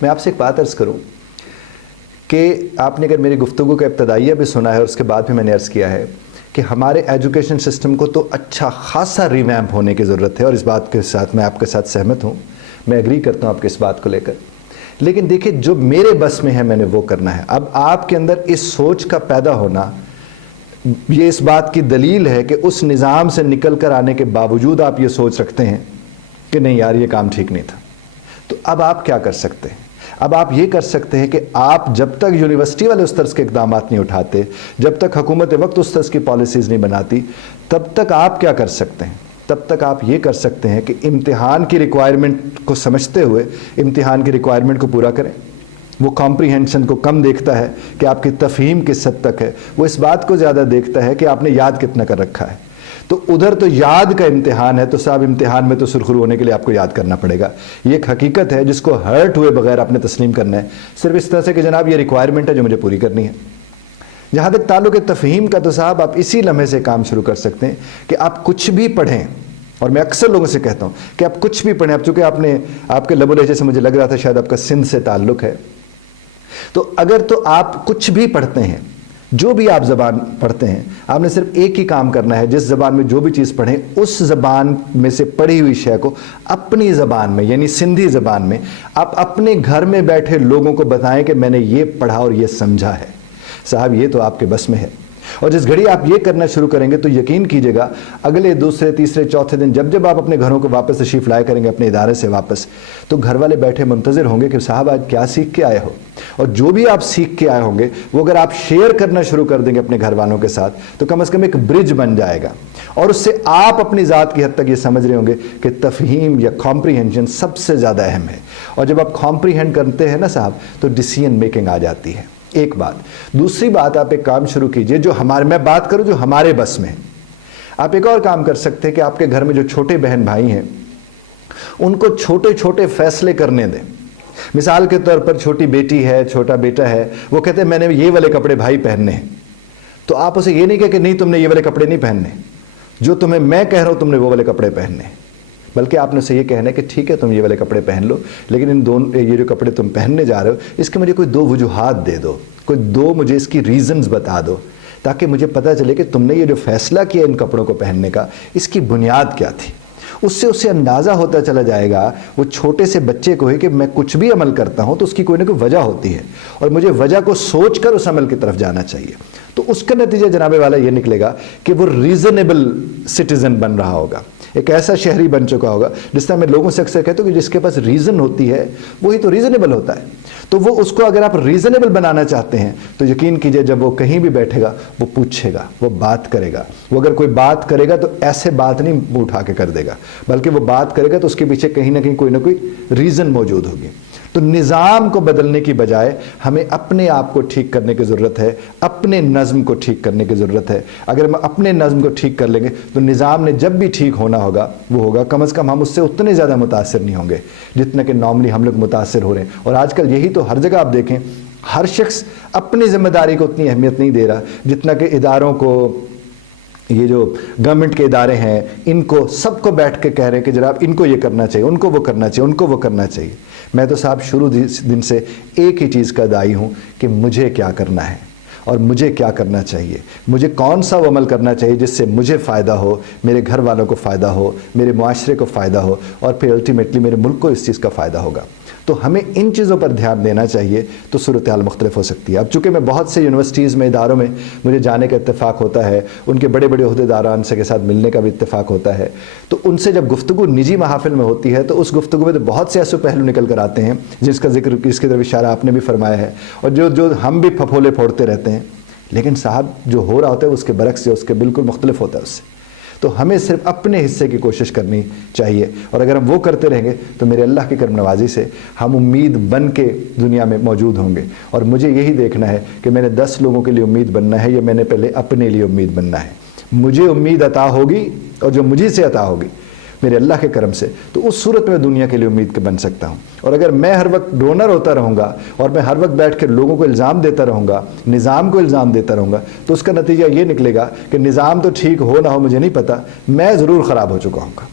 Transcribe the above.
میں آپ سے ایک بات عرض کروں کہ آپ نے اگر میری گفتگو کا ابتدائیہ بھی سنا ہے اور اس کے بعد بھی میں نے عرض کیا ہے کہ ہمارے ایجوکیشن سسٹم کو تو اچھا خاصا ریویمپ ہونے کی ضرورت ہے، اور اس بات کے ساتھ میں آپ کے ساتھ سہمت ہوں، میں ایگری کرتا ہوں آپ کے اس بات کو لے کر. لیکن دیکھیں، جو میرے بس میں ہے میں نے وہ کرنا ہے. اب آپ کے اندر اس سوچ کا پیدا ہونا یہ اس بات کی دلیل ہے کہ اس نظام سے نکل کر آنے کے باوجود آپ یہ سوچ رکھتے ہیں کہ نہیں یار یہ کام ٹھیک نہیں تھا. تو اب آپ کیا کر سکتے ہیں؟ اب آپ یہ کر سکتے ہیں کہ آپ جب تک یونیورسٹی والے اس طرز کے اقدامات نہیں اٹھاتے، جب تک حکومت وقت اس طرز کی پالیسیز نہیں بناتی، تب تک آپ کیا کر سکتے ہیں؟ تب تک آپ یہ کر سکتے ہیں کہ امتحان کی ریکوائرمنٹ کو سمجھتے ہوئے امتحان کی ریکوائرمنٹ کو پورا کریں. وہ کمپریہنشن کو کم دیکھتا ہے کہ آپ کی تفہیم کس حد تک ہے، وہ اس بات کو زیادہ دیکھتا ہے کہ آپ نے یاد کتنا کر رکھا ہے. تو ادھر تو یاد کا امتحان ہے، تو صاحب امتحان میں تو سرخرو ہونے کے لیے آپ کو یاد کرنا پڑے گا. یہ ایک حقیقت ہے جس کو ہرٹ ہوئے بغیر آپ نے تسلیم کرنا ہے، صرف اس طرح سے کہ جناب یہ ریکوائرمنٹ ہے جو مجھے پوری کرنی ہے. جہاں تک تعلق تفہیم کا، تو صاحب آپ اسی لمحے سے کام شروع کر سکتے ہیں کہ آپ کچھ بھی پڑھیں. اور میں اکثر لوگوں سے کہتا ہوں کہ آپ کچھ بھی پڑھیں. اب چونکہ آپ کے لب و لہجے سے مجھے لگ رہا تھا شاید آپ کا سندھ سے تعلق ہے، تو اگر تو آپ کچھ بھی پڑھتے ہیں، جو بھی آپ زبان پڑھتے ہیں، آپ نے صرف ایک ہی کام کرنا ہے، جس زبان میں جو بھی چیز پڑھیں اس زبان میں سے پڑھی ہوئی شے کو اپنی زبان میں، یعنی سندھی زبان میں، آپ اپنے گھر میں بیٹھے لوگوں کو بتائیں کہ میں نے یہ پڑھا اور یہ سمجھا ہے. صاحب یہ تو آپ کے بس میں ہے. اور جس گھڑی آپ یہ کرنا شروع کریں گے تو یقین کیجئے گا اگلے دوسرے تیسرے چوتھے دن جب آپ اپنے گھروں کو واپس تشریف لائے کریں گے، اپنے ادارے سے واپس، تو گھر والے بیٹھے منتظر ہوں گے کہ صاحب آج کیا سیکھ کے آئے ہو. اور جو بھی آپ سیکھ کے آئے ہوں گے وہ اگر آپ شیئر کرنا شروع کر دیں گے اپنے گھر والوں کے ساتھ، تو کم از کم ایک برج بن جائے گا. اور اس سے آپ اپنی ذات کی حد تک یہ سمجھ رہے ہوں گے کہ تفہیم یا کمپریہنشن سب سے زیادہ اہم ہے. اور جب آپ کمپریہنڈ کرتے ہیں نا صاحب، تو ڈیسیژن میکنگ آ جاتی ہے. ایک بات. دوسری بات، آپ ایک کام شروع کیجئے جو میں بات کروں جو ہمارے بس میں ہے. آپ ایک اور کام کر سکتے ہیں کہ آپ کے گھر میں جو چھوٹے بہن بھائی ہیں ان کو چھوٹے چھوٹے فیصلے کرنے دیں. مثال کے طور پر چھوٹی بیٹی ہے، چھوٹا بیٹا ہے، وہ کہتے ہیں میں نے یہ والے کپڑے بھائی پہننے ہیں. تو آپ اسے یہ نہیں کہہ کہ نہیں تم نے یہ والے کپڑے نہیں پہننے، جو تمہیں میں کہہ رہا ہوں تم نے وہ والے کپڑے پہننے ہیں. بلکہ آپ نے اسے یہ کہنا ہے کہ ٹھیک ہے تم یہ والے کپڑے پہن لو، لیکن یہ جو کپڑے تم پہننے جا رہے ہو اس کے مجھے کوئی دو وجوہات دے دو، مجھے اس کی ریزنز بتا دو، تاکہ مجھے پتہ چلے کہ تم نے یہ جو فیصلہ کیا ان کپڑوں کو پہننے کا، اس کی بنیاد کیا تھی. اس سے اسے اندازہ ہوتا چلا جائے گا، وہ چھوٹے سے بچے کو ہے کہ میں کچھ بھی عمل کرتا ہوں تو اس کی کوئی نہ کوئی وجہ ہوتی ہے، اور مجھے وجہ کو سوچ کر اس عمل کی طرف جانا چاہیے. تو اس کا نتیجہ جناب والا یہ نکلے گا کہ وہ ریزنیبل سٹیزن بن رہا ہوگا، ایک ایسا شہری بن چکا ہوگا. جس طرح میں لوگوں سے اکثر کہتا ہوں کہ جس کے پاس ریزن ہوتی ہے وہی تو ریزنیبل ہوتا ہے. تو وہ اس کو اگر آپ ریزنیبل بنانا چاہتے ہیں تو یقین کیجئے جب وہ کہیں بھی بیٹھے گا وہ پوچھے گا، وہ بات کرے گا. وہ اگر کوئی بات کرے گا تو ایسے بات نہیں اٹھا کے کر دے گا، بلکہ وہ بات کرے گا تو اس کے پیچھے کہیں نہ کوئی ریزن موجود ہوگی. تو نظام کو بدلنے کی بجائے ہمیں اپنے آپ کو ٹھیک کرنے کی ضرورت ہے، اپنے نظم کو ٹھیک کرنے کی ضرورت ہے. اگر ہم اپنے نظم کو ٹھیک کر لیں گے تو نظام نے جب بھی ٹھیک ہونا ہوگا وہ ہوگا. کم از کم ہم اس سے اتنے زیادہ متاثر نہیں ہوں گے جتنا کہ نارملی ہم لوگ متاثر ہو رہے ہیں. اور آج کل یہی تو ہر جگہ آپ دیکھیں، ہر شخص اپنی ذمہ داری کو اتنی اہمیت نہیں دے رہا جتنا کہ اداروں کو، یہ جو گورنمنٹ کے ادارے ہیں ان کو سب کو بیٹھ کے کہہ رہے ہیں کہ جناب ان کو یہ کرنا چاہیے، ان کو وہ کرنا چاہیے، ان کو وہ کرنا چاہیے. میں تو صاحب شروع دن سے ایک ہی چیز کا داعی ہوں کہ مجھے کیا کرنا ہے اور مجھے کیا کرنا چاہیے، مجھے کون سا وہ عمل کرنا چاہیے جس سے مجھے فائدہ ہو، میرے گھر والوں کو فائدہ ہو، میرے معاشرے کو فائدہ ہو، اور پھر الٹیمیٹلی میرے ملک کو اس چیز کا فائدہ ہوگا. تو ہمیں ان چیزوں پر دھیان دینا چاہیے تو صورتحال مختلف ہو سکتی ہے. اب چونکہ میں بہت سے یونیورسٹیز میں، اداروں میں مجھے جانے کا اتفاق ہوتا ہے، ان کے بڑے بڑے عہدیداران سے کے ساتھ ملنے کا بھی اتفاق ہوتا ہے، تو ان سے جب گفتگو نجی محافل میں ہوتی ہے تو اس گفتگو میں تو بہت سے ایسے پہلو نکل کر آتے ہیں جس کا ذکر، اس کی طرف اشارہ آپ نے بھی فرمایا ہے، اور جو ہم بھی پھپھولے پھوڑتے رہتے ہیں. لیکن صاحب جو ہو رہا ہوتا ہے اس کے برعکس اس کے بالکل مختلف ہوتا ہے اس سے. تو ہمیں صرف اپنے حصے کی کوشش کرنی چاہیے، اور اگر ہم وہ کرتے رہیں گے تو میرے اللہ کی کرم نوازی سے ہم امید بن کے دنیا میں موجود ہوں گے. اور مجھے یہی دیکھنا ہے کہ میں نے 10 لوگوں کے لیے امید بننا ہے یا میں نے پہلے اپنے لیے امید بننا ہے. مجھے امید عطا ہوگی، اور جو مجھے سے عطا ہوگی میرے اللہ کے کرم سے، تو اس صورت میں دنیا کے لیے امید کے بن سکتا ہوں. اور اگر میں ہر وقت ڈونر ہوتا رہوں گا اور میں ہر وقت بیٹھ کے لوگوں کو الزام دیتا رہوں گا، نظام کو الزام دیتا رہوں گا، تو اس کا نتیجہ یہ نکلے گا کہ نظام تو ٹھیک ہو نہ ہو مجھے نہیں پتا، میں ضرور خراب ہو چکا ہوں گا.